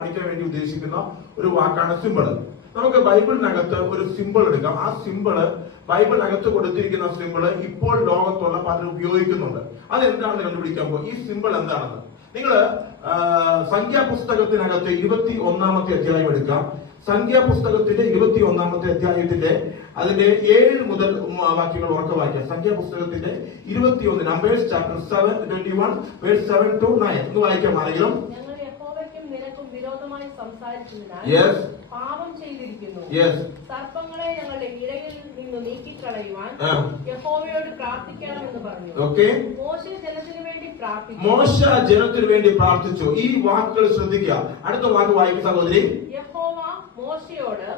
കാണിക്കാൻ വേണ്ടി ഉദ്ദേശിക്കുന്ന ഒരു വാക്കാണ് സിമ്പിൾ. നമുക്ക് ബൈബിളിനകത്ത് ഒരു സിമ്പിൾ എടുക്കാം. ആ സിമ്പിള് ബൈബിളിനകത്ത് കൊടുത്തിരിക്കുന്ന സിമ്പിള് ഇപ്പോൾ ലോകത്തുള്ള പലരും ഉപയോഗിക്കുന്നുണ്ട്. അതെന്താണെന്ന് കണ്ടുപിടിക്കാൻ പോകും. ഈ സിമ്പിൾ എന്താണെന്ന് നിങ്ങള് സംഖ്യാപുസ്തകത്തിനകത്ത് 21-ാമത്തെ അധ്യായം എടുക്കാം. സംഖ്യാപുസ്തകത്തിന്റെ 21-ാമത്തെ അധ്യായത്തിന്റെ അതിന്റെ 7 മുതൽ വാക്യങ്ങൾ ഉറക്കെ വായിക്കാം. സംഖ്യാപുസ്തകത്തിന്റെ 21 നമ്പേഴ്സ് ചാപ്റ്റർ 7:21 വേഴ്സ് 7 to 9 എന്ന് വായിക്കാം. ആരെങ്കിലും വിരോധമായി സംസാരിച്ചതിനാൽ പാപം ചെയ്തിരിക്കുന്നു. സർപ്പങ്ങളെ ഞങ്ങളുടെ ഇടയിൽ നിന്ന് നീക്കിക്കളയുവാൻ യഹോവയോട് പ്രാർത്ഥിക്കണമെന്ന് പറഞ്ഞു. മോശ ജനത്തിനു വേണ്ടി പ്രാർത്ഥിച്ചു. മോശ ജനത്തിനു വേണ്ടി പ്രാർത്ഥിച്ചു. ഈ വാക്കുകൾ ശ്രദ്ധിക്കുക. അടുത്ത വാക്ക് വായിക്കും സഹോദരി. യഹോവ മോശയോട്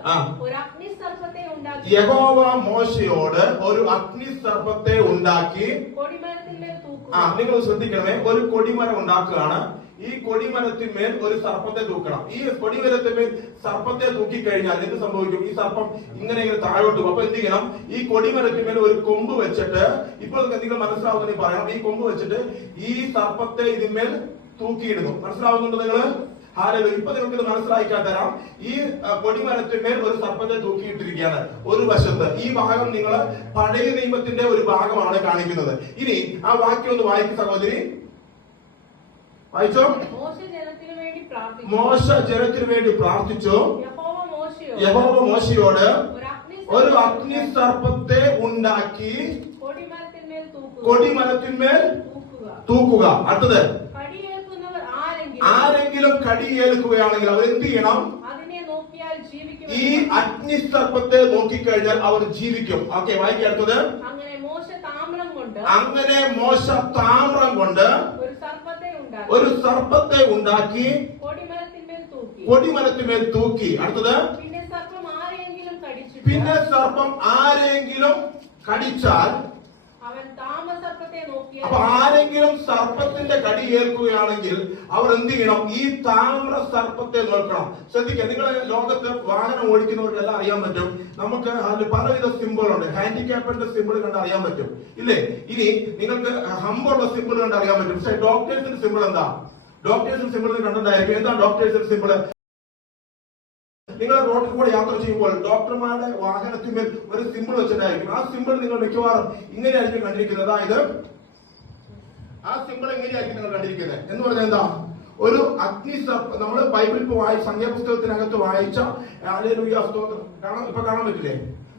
ഒരു അഗ്നിസർപ്പത്തെ ഉണ്ടാക്കി. യഹോവ മോശയോട് ഒരു അഗ്നിസർപ്പത്തെ ഉണ്ടാക്കി കൊടിമരത്തിന്മേൽ തൂക്കുക. നിങ്ങൾ ശ്രദ്ധിക്കണമേ, ഒരു കൊടിമരം ഉണ്ടാക്കുകയാണ്. ഈ കൊടിമരത്തിന്മേൽ ഒരു സർപ്പത്തെ തൂക്കണം. ഈ കൊടിമരത്തിന്മേൽ സർപ്പത്തെ തൂക്കി കഴിഞ്ഞാൽ എന്ത് സംഭവിക്കും? ഈ സർപ്പം ഇങ്ങനെ താഴോട്ട് പോകും. അപ്പൊ എന്ത് ചെയ്യണം? ഈ കൊടിമരത്തിന്മേൽ ഒരു കൊമ്പ് വെച്ചിട്ട്, ഇപ്പോൾ നിങ്ങൾ മനസ്സിലാവുന്ന പറയാം, ഈ കൊമ്പ് വെച്ചിട്ട് ഈ സർപ്പത്തെ ഇതിന്മേൽ തൂക്കിയിടുന്നു. മനസ്സിലാവുന്നുണ്ടോ നിങ്ങള്? ഇപ്പൊ നിങ്ങൾക്ക് ഇത് മനസ്സിലാക്കാൻ തരാം. ഈ കൊടിമരത്തിന്മേൽ ഒരു സർപ്പത്തെ തൂക്കിയിട്ടിരിക്കുകയാണ് ഒരു വശത്ത്. ഈ ഭാഗം നിങ്ങൾ പഴയ നിയമത്തിന്റെ ഒരു ഭാഗമാണ് കാണിക്കുന്നത്. ഇനി ആ വാക്യം ഒന്ന് വായിക്കും സഹോദരി. വായിച്ചോ. മോശ ജനത്തിനു വേണ്ടി പ്രാർത്ഥിച്ചു. യഹോവ മോശയോട് ഒരു അഗ്നിസർപ്പത്തെ ഉണ്ടാക്കി കൊടിമരത്തിന്മേൽ തൂക്കുക. അടുത്തത്, ആരെങ്കിലും കടിയേൽക്കുകയാണെങ്കിൽ അവർ എന്ത് ചെയ്യണം? ഈ അഗ്നിസർപ്പത്തെ നോക്കിക്കഴിഞ്ഞാൽ അവർ ജീവിക്കും. ഓക്കെ, വായിക്കടുത്തത്. അങ്ങനെ മോശ താമ്രം കൊണ്ട് ഒരു സർപ്പത്തെ ഉണ്ടാക്കി കൊടിമരത്തിന്മേൽ തൂക്കി. അടുത്തത്, പിന്നെ സർപ്പം ആരെങ്കിലും കടിച്ചാൽ, അപ്പൊ ആരെങ്കിലും സർപ്പത്തിന്റെ കടി ഏൽക്കുകയാണെങ്കിൽ അവർ എന്ത് ചെയ്യണം? ഈ താമ്ര സർപ്പത്തെ നോക്കണം. ശ്രദ്ധിക്കുക, നിങ്ങളെ ലോകത്ത് വാഹനം ഓടിക്കുന്നവർക്കെല്ലാം അറിയാൻ പറ്റും. നമുക്ക് അതിൽ പലവിധ സിമ്പിളുണ്ട്. ഹാൻഡിക്യാപ്പിന്റെ സിമ്പിൾ കണ്ട് അറിയാൻ പറ്റും, ഇല്ലേ? ഇനി നിങ്ങൾക്ക് ഹമ്പുള്ള സിമ്പിൾ കണ്ട് അറിയാൻ പറ്റും. പക്ഷേ ഡോക്ടേഴ്സിന്റെ സിമ്പിൾ എന്താ? ഡോക്ടേഴ്സിന്റെ സിമ്പിൾ കണ്ടിട്ടായിരിക്കും. എന്താ ഡോക്ടേഴ്സിന്റെ സിമ്പിൾ? നിങ്ങൾ റോഡിൽ കൂടെ യാത്ര ചെയ്യുമ്പോൾ ഡോക്ടർമാരുടെ വാഹനത്തിന്മേൽ ഒരു സിമ്പിൾ വെച്ചിട്ടായിരിക്കും. ആ സിമ്പിൾ നിങ്ങൾ മിക്കവാറും ഇങ്ങനെയായിരിക്കും കണ്ടിരിക്കുന്നത്. അതായത് ആ സിമ്പിൾ എങ്ങനെയായിരിക്കും നിങ്ങൾ കണ്ടിരിക്കുന്നത് എന്ന് പറഞ്ഞാൽ എന്താ? ഒരു അഗ്നിസർപ്പം. നമ്മൾ ബൈബിളിൽ സംഖ്യാപുസ്തകത്തിനകത്ത് വായിച്ച ഇപ്പൊ കാണാൻ പറ്റില്ലേ?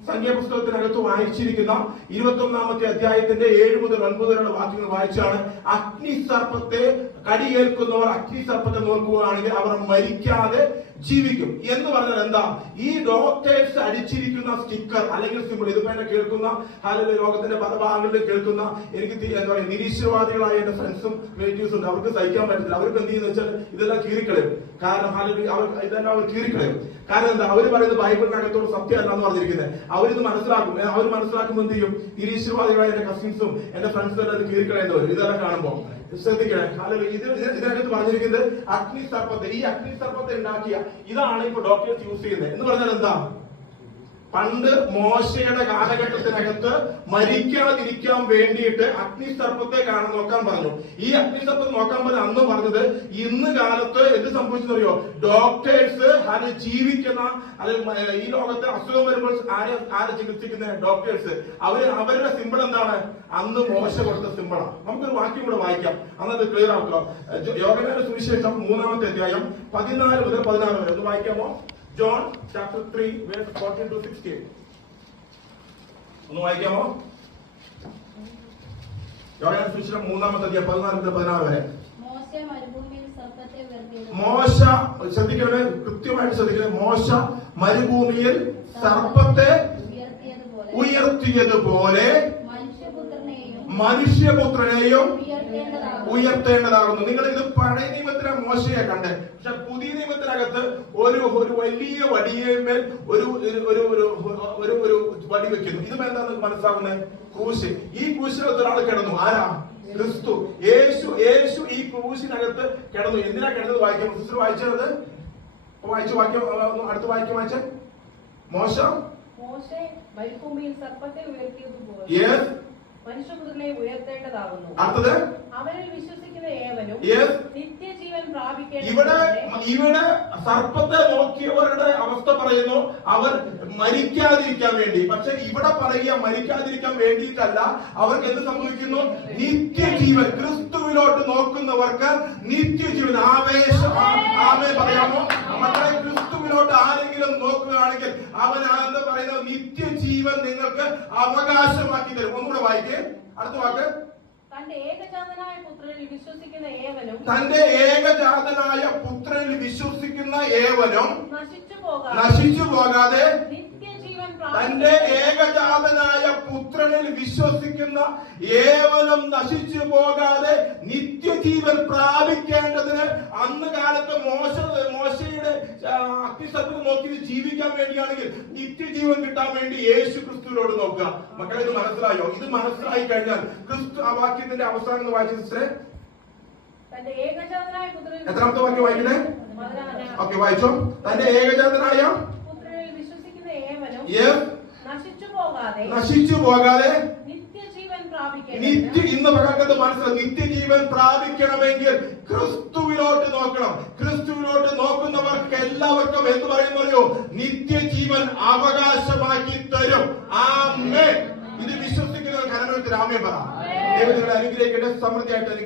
സംഖ്യാപുസ്തകത്തിനകത്ത് വായിച്ചിരിക്കുന്ന 21-ാമത്തെ അധ്യായത്തിന്റെ 7 മുതൽ 9 വരെയുള്ള വാക്യങ്ങൾ വായിച്ചാണ് അഗ്നിസർപ്പത്തെ കടിയേൽക്കുന്നവർ അഗ്നിസർപ്പത്തെ നോക്കുകയാണെങ്കിൽ അവർ മരിക്കാതെ ജീവിക്കും എന്ന് പറഞ്ഞാൽ എന്താ? ഈ ഡോക്ടേഴ്സ് അടിച്ചിരിക്കുന്ന സ്റ്റിക്കർ അല്ലെങ്കിൽ സിമ്പിൾ, ഇതിപ്പോ എന്നെ കേൾക്കുന്ന ലോകത്തിന്റെ പല ഭാഗങ്ങളിൽ കേൾക്കുന്ന എനിക്ക് എന്താ പറയുക, നിരീശ്വരവാദികളായ എന്റെ ഫ്രണ്ട്സും റിലേറ്റീവ്സും ഉണ്ട്. അവർക്ക് സഹിക്കാൻ പറ്റത്തില്ല. അവർക്ക് എന്ത് ചെയ്യുന്ന വെച്ചാൽ ഇതെല്ലാം കീറിക്കളയും. കാരണം ഇതെല്ലാം അവർ കീറിക്കളയും. കാരണം എന്താ? അവർ പറയുന്നത് ബൈബിളിനകത്തോട് സത്യമല്ല എന്ന് പറഞ്ഞിരിക്കുന്നത്. അവരിത് മനസ്സിലാക്കും. അവർ മനസ്സിലാക്കുമ്പോൾ എന്ത് ചെയ്യും? നിരീശ്വരവാദികളായ എന്റെ കസിൻസും എന്റെ ഫ്രണ്ട്സും എല്ലാം അത് കീറിക്കളയേണ്ടവരും. ഇതെല്ലാം കാണുമ്പോൾ ശ്രദ്ധിക്കണേ. ഇതിനകത്ത് പറഞ്ഞിരിക്കുന്നത് അഗ്നിസർപ്പത്തെ, ഈ അഗ്നിസർപ്പത്തെ ഉണ്ടാക്കിയ ഇതാണ് ഇപ്പൊ ഡോക്ടേഴ്സ് യൂസ് ചെയ്യുന്നത്. എന്ന് പറഞ്ഞാൽ എന്താ? പണ്ട് മോശയുടെ കാലഘട്ടത്തിനകത്ത് മരിക്കാതിരിക്കാൻ വേണ്ടിയിട്ട് അഗ്നിസർപ്പത്തെ നോക്കാൻ പറഞ്ഞു. ഈ അഗ്നിസർപ്പത്തെ നോക്കാൻ പറഞ്ഞ അന്ന് പറഞ്ഞത്, ഇന്ന് കാലത്ത് എന്ത് സംഭവിച്ചെന്നറിയോ? ഡോക്ടേഴ്സ് അത് ജീവിക്കുന്ന ഈ ലോകത്ത് അസുഖം വരുമ്പോൾ ആരെ ചികിത്സിക്കുന്ന ഡോക്ടേഴ്സ് അവരുടെ സിമ്പിൾ എന്താണ്? അന്ന് മോശ കൊടുത്ത സിമ്പിളാണ്. നമുക്കൊരു വാക്യം കൂടെ വായിക്കാം, അന്നത് ക്ലിയർ ആക്കുക. യോഹന്നാന്റെ സുവിശേഷം 3-ാമത്തെ അധ്യായം 14 മുതൽ 16 വരെ ഒന്ന് വായിക്കാമോ? John chapter 3 verse 14 to 16. ഒന്ന് വായിക്കാമോ? യോഹന്നാന്റെ സുവിശേഷം 3-ാമത്തെ അധ്യായം 14 മുതൽ 16 വരെ. മോശ, ശ്രദ്ധിക്കണേ, കൃത്യമായിട്ട് ശ്രദ്ധിക്കണേ. മോശ മരുഭൂമിയിൽ സർപ്പത്തെ ഉയർത്തിയതുപോലെ മനുഷ്യപുത്രനെയും ഉയർത്തേണ്ടതാകുന്നു. നിങ്ങൾ ഇത് പഴയ നിയമത്തിലെ മോശയെ കണ്ടേ, പക്ഷെ പുതിയ നിയമത്തിനകത്ത് ഒരു വലിയ വടിയേമേൽ ഒരു വടി വെക്കുന്നു. ഇതും എന്താണെന്ന് മനസ്സിലാവുന്നത്? ക്രൂശ്. ഈ ക്രൂശിനകത്ത് ഒരാൾ കിടന്നു. ആരാ? ക്രിസ്തു. യേശു ഈ ക്രൂശിനകത്ത് കിടന്നു. എന്തിനാ കിടന്നത്? വായിക്കാം. സിസ്റ്റർ വായിച്ചത് വായിച്ചു. വാക്യം അടുത്ത വാക്യം വായിച്ച. മോശ മരുഭൂമിയിൽ സർപ്പത്തെ ഉയർത്തിയതുപോലെ മനുഷ്യപുത്രനെ ഉയർത്തേണ്ടതാകുന്നു. അടുത്തത്, അവരിൽ വിശ്വസിക്കുന്ന ഏവനും നിത്യജീവൻ പ്രാപിക്കേണ്ടത്. ഇവിടെ ഇവിടെ സർപ്പത്തെ നോക്കിയവരുടെ അവസ്ഥ പറയുന്നു അവർ മരിക്കാതിരിക്കാൻ വേണ്ടി. പക്ഷെ ഇവിടെ പറയുക മരിക്കാതിരിക്കാൻ വേണ്ടിയിട്ടല്ല, അവർക്ക് എന്ത് സംഭവിക്കുന്നു? നിത്യജീവൻ. ക്രിസ്തുവിലോട്ട് നോക്കുന്നവർക്ക് നിത്യജീവൻ. ആമേ പറയാമോ? മക്കളെ, ക്രിസ്തുവിലോട്ട് ആരെങ്കിലും നോക്കുകയാണെങ്കിൽ അവൻ എന്താ പറയുന്നത്? നിത്യജീവൻ നിങ്ങൾക്ക് അവകാശമാക്കി തരും. ഒന്നുകൂടെ വായിക്കേ, അടുത്ത വാക്ക്. തന്റെ ഏകജാതനായ പുത്രനിൽ വിശ്വസിക്കുന്ന ഏവനും നശിച്ചു പോകാതെ നിത്യജീവൻ തന്റെ ഏകജാതനായ പുത്രനിൽ വിശ്വസിക്കുന്ന ഏവനും നശിച്ചു പോകാതെ നിത്യജീവൻ പ്രാപിക്കേണ്ടതിന് അന്ന് കാലത്ത് മോശയുടെ അഗ്നിസർപ്പം നോക്കി ജീവിക്കാൻ വേണ്ടിയാണെങ്കിൽ നിത്യജീവൻ കിട്ടാൻ വേണ്ടി യേശു ക്രിസ്തുവിനോട് നോക്കുക. മക്കളെ, ഇത് മനസ്സിലായോ? ഇത് മനസ്സിലായി കഴിഞ്ഞാൽ ക്രിസ്തു ആ വാക്യത്തിന്റെ അവസാനം വായിച്ച സിസ്റ്ററെ, എത്രാമത്തെ വാക്യം വായിക്കണേ? ഓക്കെ, വായിച്ചോ. തന്റെ ഏകജാതനായ പുത്രനിൽ വിശ്വസിക്കുന്ന ഏവനും നശിച്ചു പോകാതെ നിത്യജീവൻ ഇന്ന് പകർന്നത് മനസ്സിലായി. നിത്യജീവൻ പ്രാപിക്കണമെങ്കിൽ ക്രിസ്തുവിലോട്ട് നോക്കണം. ക്രിസ്തുവിലോട്ട് നോക്കുന്നവർക്ക് എല്ലാവർക്കും എന്ത് പറയുന്നറിയോ? നിത്യജീവൻ അവകാശമാക്കി തരും. ആമേൻ. ഇത് വിശ്വസിക്കുന്ന കരങ്ങൾക്ക് ആമേൻ പറ. ദൈവം നിങ്ങളെ അനുഗ്രഹിക്കട്ടെ, സമൃദ്ധിയായിട്ട് അനുഗ്രഹിക്കട്ടെ.